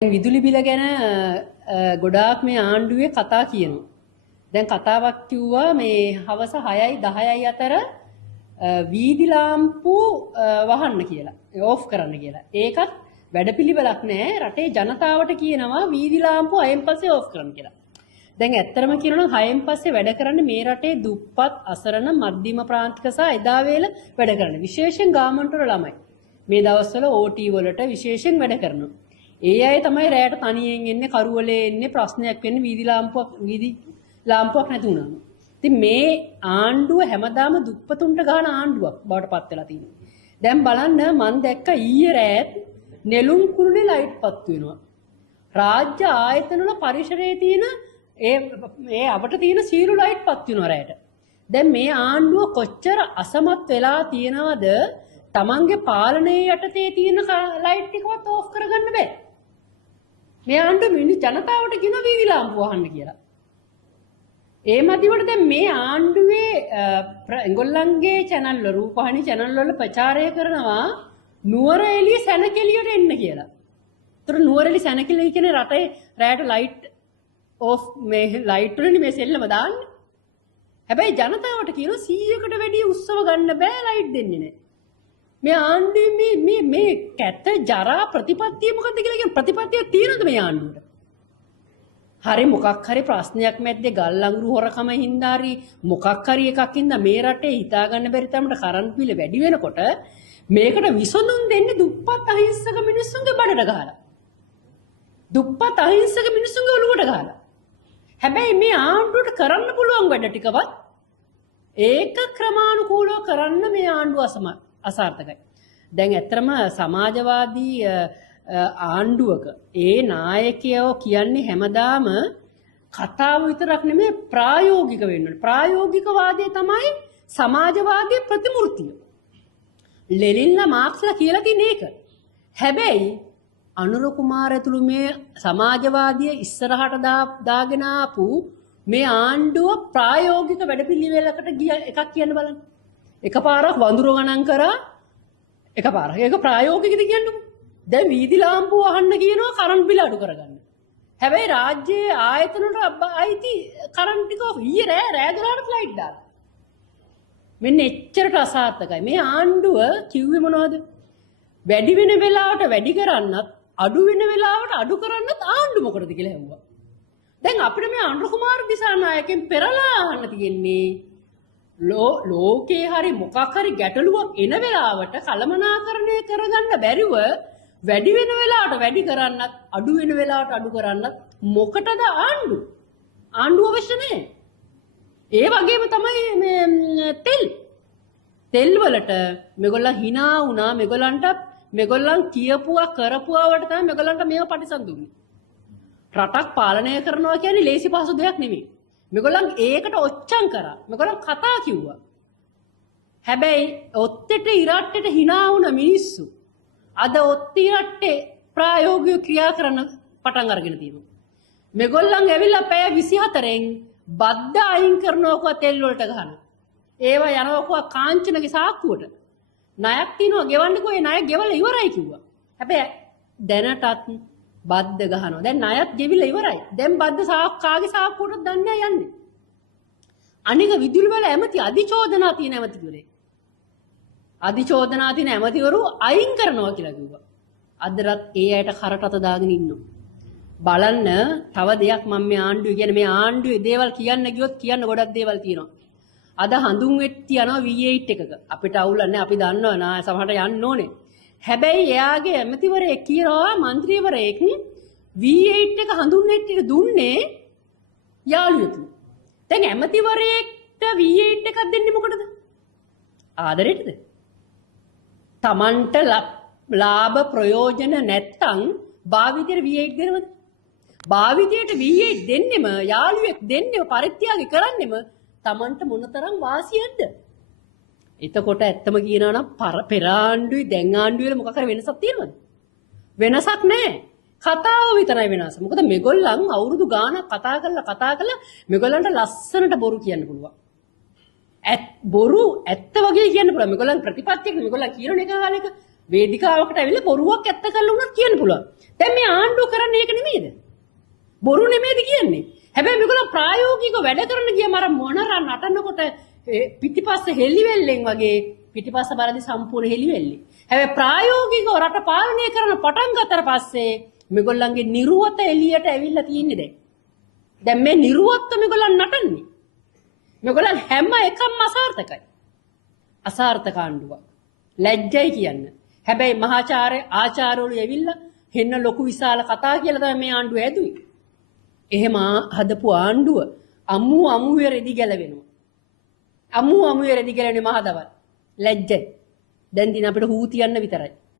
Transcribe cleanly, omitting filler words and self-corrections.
විදුලි බිල ගැන ගොඩාක් මේ ආණ්ඩුවේ කතා කියනවා. දැන් කතාවක් කිව්වා මේ හවස 6යි 10යි අතර වීදි ලාම්පු වහන්න කියලා. ඕෆ් කරන්න කියලා. ඒකත් වැඩපිළිවෙලක් නෑ. රටේ ජනතාවට කියනවා වීදි ලාම්පු 6න් පස්සේ ඕෆ් කරන්න කියලා. දැන් ඇත්තටම කියනවා නම් 6න් පස්සේ වැඩ කරන්න මේ රටේ දුප්පත් අසරණ මධ්‍යම ප්‍රාන්තික සහ එදා වේල වැඩ කරන්න. විශේෂයෙන් ගාමන්ට් වල ළමයි. මේ දවස්වල OT වලට විශේෂයෙන් වැඩ කරනවා. ඒ අය තමයි රැයට තනියෙන් එන්නේ කරුවලේ එන්නේ ප්‍රශ්නයක් වෙන්නේ වීදි ලාම්පුවක් නැති වුණාම. ඉතින් මේ ආණ්ඩුව හැමදාම දුප්පතුන්ට ගහන ආණ්ඩුවක් බවට පත් වෙලා තියෙනවා. දැන් බලන්න මම දැක්ක ඊයේ රෑත් නෙළුම් කුරුලේ ලයිට් පත් වෙනවා. රාජ්‍ය ආයතන වල පරිසරයේ තියෙන ඒ අපට තියෙන සීරු ලයිට් පත් වෙනවා රෑට. දැන් මේ ආණ්ඩුව කොච්චර අසමත් වෙලා තියෙනවද තමන්ගේ පාලනයේ යටතේ තියෙන ලයිට් ටිකවත් ඕෆ් කරගන්න බෑ. මේ ආණ්ඩුව ජනතාවට කියන වීදි ලාම්පුව වහන්න කියලා. ඒ මදිවට දැන් මේ ආණ්ඩුවේ ඒගොල්ලන්ගේ channel වල රූපවාහිනී channel වල ප්‍රචාරය කරනවා නුවරඑළිය සැනකෙළියට එන්න කියලා. ඒතර නුවරඑළිය සැනකෙළිය කියන්නේ රටේ රැයට ලයිට් ඕෆ් මේ ලයිට් වලින් මේ සෙල්ලම දාන්නේ. හැබැයි ජනතාවට කියන 100කට වැඩි උත්සව ගන්න බෑ ලයිට් දෙන්නේ නැහැ. මේ ආණ්ඩුවේ මේ කැත ජරා ප්‍රතිපත්තිය මොකද්ද කියලා කියන ප්‍රතිපත්තිය තියෙනවද මේ ආණ්ඩුවට? හරි මොකක් හරි ප්‍රශ්නයක් මැද්දේ ගල් අඟුරු හොරකම හින්දා හරි මොකක් හරි එකක් හින්දා මේ රටේ හිතා ගන්න බැරි තරමට කරන්ට් බිල වැඩි වෙනකොට මේකට විසඳුම් දෙන්නේ දුප්පත් අහිංසක මිනිස්සුන්ගේ බඩට ගහලා. දුප්පත් අහිංසක මිනිස්සුන්ගේ ඔළුවට ගහලා. හැබැයි මේ ආණ්ඩුවට කරන්න පුළුවන් වැඩ ටිකවත් ඒක ක්‍රමානුකූලව කරන්න මේ ආණ්ඩුව අසාර්ථකයි. දැන් ඇත්තටම සමාජවාදී ආණ්ඩුවක ඒ නායකයෝ කියන්නේ හැමදාම කතාව විතරක් නෙමෙයි ප්‍රායෝගික වෙන්න ඕනේ. ප්‍රායෝගික වාදය තමයි සමාජවාදී ප්‍රතිමූර්තිය. ලෙනින්ලා මාක්ස්ලා කියලා තියෙන එක. හැබැයි අනුර කුමාර ඇතුළු මේ සමාජවාදී ඉස්සරහට දාගෙන ආපු මේ ආණ්ඩුව ප්‍රායෝගික වැඩපිළිවෙලකට ගිය එකක් කියන්න බලන්න. එකපාරක් වඳුර ගණන් කරා එකපාරක්. ඒක ප්‍රායෝගිකද කියන්නේ? දැන් වීදි ලාම්පු වහන්න කියනවා කරන්ට් බිල අඩු කරගන්න. හැබැයි රාජ්‍යයේ ආයතන වලට අයිති කරන්ට් ටික ඊයේ රෑ 12ට ලයිට් දාලා. මෙන්න එච්චරට අසාර්ථකයි. මේ ආණ්ඩුව කිව්වේ මොනවද? වැඩි වෙන වෙලාවට වැඩි කරන්නත් අඩු වෙන වෙලාවට අඩු කරන්නත් ආණ්ඩුව මොකටද කියලා හෙව්වා. දැන් අපිට මේ අනුර කුමාර දිසානායකෙන් පෙරලා අහන්න තියෙන්නේ ලෝකේ හරි මොකක් හරි ගැටලුවක් එන වෙලාවට කලමනාකරණය කරගන්න බැරිව වැඩි වෙන වෙලාවට වැඩි කරන්නත් අඩු වෙන වෙලාවට අඩු කරන්නත් මොකටද ආණ්ඩුව අවශ්‍ය නැහැ. ඒ වගේම තමයි මේ තෙල් වලට මේගොල්ලන් hina වුණා. මේගොල්ලන් කියපුවා කරපුවා වලට තමයි මේගොල්ලන්ට මේව පරිසම් දුන්නේ. රටක් පාලනය කරනවා කියන්නේ ලේසි පහසු දෙයක් නෙමෙයි. මේගොල්ලන් ඒකට ඔච්චම් කරා. මේගොල්ලන් කතා කිව්වා. හැබැයි ඔත්තේට ඉරට්ටේට hina වුණ මිනිස්සු අද ඔත්ති ඉරට්ටේ ප්‍රායෝගිකව ක්‍රියා කරන පටන් අරගෙන තියෙනවා. මේගොල්ලන් ඇවිල්ලා පැය 24න් බද්ද අයින් කරනවකෝ තෙල් වලට ගහන. ඒවා යනවකෝ කාංචනගේ සාක්කුවට. ණයක් තියනවා ගෙවන්නකෝ ඒ ණය ගෙවලා ඉවරයි කිව්වා. හැබැයි දැනටත් බද්ද ගහනවා. දැන් ණයත් ගෙවිලා ඉවරයි. දැන් බද්ද කාගේ සාක්කුවටද දන්නේ යන්නේ. අනික විදුලි වල ඇමති අධිචෝදනා තියෙන ඇමතිවරේ. අධිචෝදනා තියෙන ඇමතිවරු අයින් කරනවා කියලා කිව්වා. අදටත් ඒ අයට කරටත දාගෙන ඉන්නවා. බලන්න තව දෙයක් මම මේ ආණ්ඩුවේ කියන්නේ මේ ආණ්ඩුවේ දේවල් කියන්න ගියොත් කියන්න ගොඩක් දේවල් තියෙනවා. අද හඳුන් වෙට්ටි යනවා V8 එකක. අපිට අවුලක් නැහැ. අපි දන්නවා නා සමහරට යන්න ඕනේ. හැබැයි එයාගේ ඇමතිවරයෙක් කියනවා മന്ത്രിවරයෙක් V8 එක හඳුන් වෙට්ටිට දුන්නේ යාළුවෙකු. දැන් ඇමතිවරයෙක්ට V8 එකක් දෙන්නේ මොකටද? ආදරෙටද? තමන්ට ලාභ ප්‍රයෝජන නැත්තම් භාවිතයට V8 දෙනවද? භාවිතයට V8 දෙන්නෙම යාළුවෙක් දෙන්නෙම පරිත්‍යාග කරන්නෙම තමන්ට මොනතරම් වාසියක්ද? එතකොට ඇත්තම කියනවා නම් පෙර ආණ්ඩුවේ දැන් ආණ්ඩුවේ මොකක් හරි වෙනසක් තියෙනවද? වෙනසක් නැහැ. කතාව විතරයි වෙනස. මොකද මේගොල්ලන් අවුරුදු ගාණක් කතා කරලා මේගොල්ලන්ට ලස්සනට බොරු කියන්න පුළුවන්. බොරු ඇත්ත වගේ කියන්න පුළුවන්. මේගොල්ලන් ප්‍රතිපත්තියක මේගොල්ලන් කියන එක කාලෙක වේදිකාවකට ඇවිල්ලා බොරුවක් ඇත්ත කරලා උනත් කියන්න පුළුවන්. දැන් මේ ආණ්ඩුව කරන්නේ ඒක නෙමෙයිද? බොරු නෙමෙයිද කියන්නේ? හැබැයි මේගොල්ලෝ ප්‍රායෝගිකව වැඩ කරන්න ගියම අර මොනර නටනකොට පිටිපස්ස හෙලිවෙල්ලෙන් වගේ පිටිපස්ස බරදි සම්පූර්ණ හෙලිවෙල්ලේ. හැබැයි ප්‍රායෝගිකව රට පාලනය කරන පටන් ගත්තට පස්සේ මේගොල්ලන්ගේ නිර්වත එළියට ඇවිල්ලා තියෙන්නේ දැන්. දැන් මේ නිර්වත්ව මේගොල්ලන් නටන්නේ. මේගොල්ලන් හැම එකම අසාර්ථකයි. අසාර්ථක ආණ්ඩුවක්. ලැජ්ජයි කියන්න. හැබැයි මහාචාර්ය ආචාර්යවරු ඇවිල්ලා හෙන්න ලොකු විශාල කතා කියලා තමයි මේ ආණ්ඩුව හැදුවේ. එහෙම හදපු ආණ්ඩුව අමුවේ රෙදි ගැලවෙනවා. අමුවේ රෙදි ගැලවෙන්නේ මහදවල්. ලැජ්ජයි. දැන් දින අපිට හූ තියන්න විතරයි.